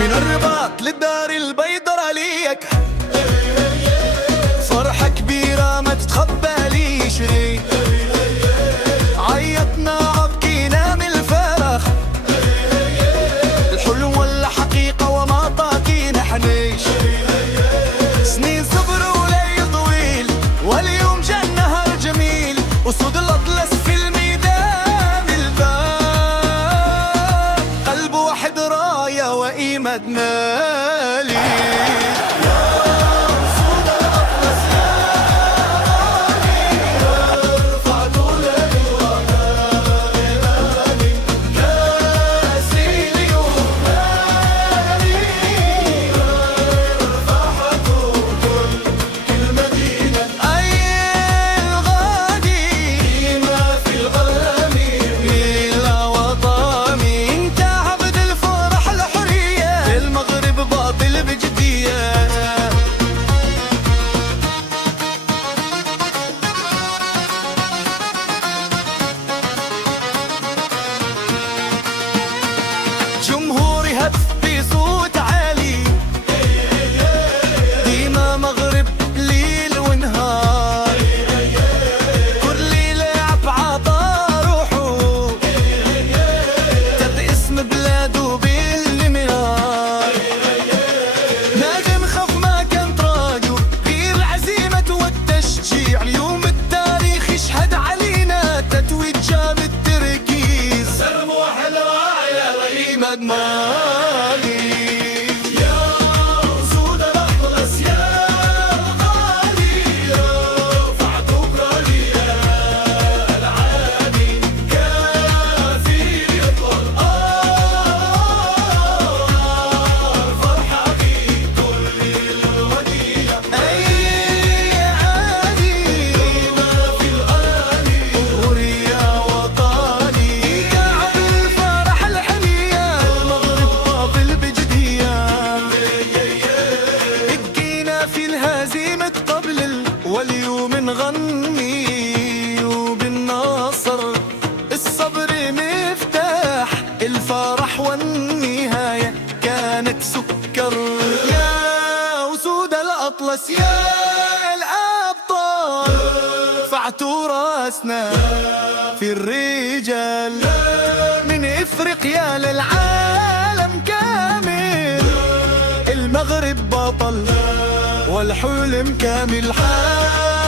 من الرباط للدار البيضاء عليك فرحة كبيرة ما تتخبى ليش ليه عيطنا عبكينا من الفرح الحلم ولا حقيقة وما طاقينا حنيش سنين صبر وليل طويل واليوم جا النهار جميل أسود الأطلس في الميدان الباب قلب واحد راية وإيماد مالي جمهوري هتف بصوت عالي ديما مغرب ليل ونهار كل لعب عطا روحه كتب اسم بلاده بالمنار ناجم خف ما كان تراجع غير العزيمة والتشجيع اليوم التاريخ يشهد علينا تتويج جاب التركيز سلم واحد راية وإيماد مالي يا أسود الأطلس يا الغالي رفع بكرة يا العالي كافي يطل فرحة في كل الوديعة أي عادي ما في الغالي وريا وطني كعب الفرح الحنية المغرب طابل بجدية بكينا في الهزيمة قبل واليوم نغني وبالنصر الصبر مفتاح الفرح والنهاية كانت سكر يا أسود الأطلس يا الأبطال رفعتوا راسنا في الرجال من إفريقيا للعالم كامل المغرب بطل والحلم كامل حال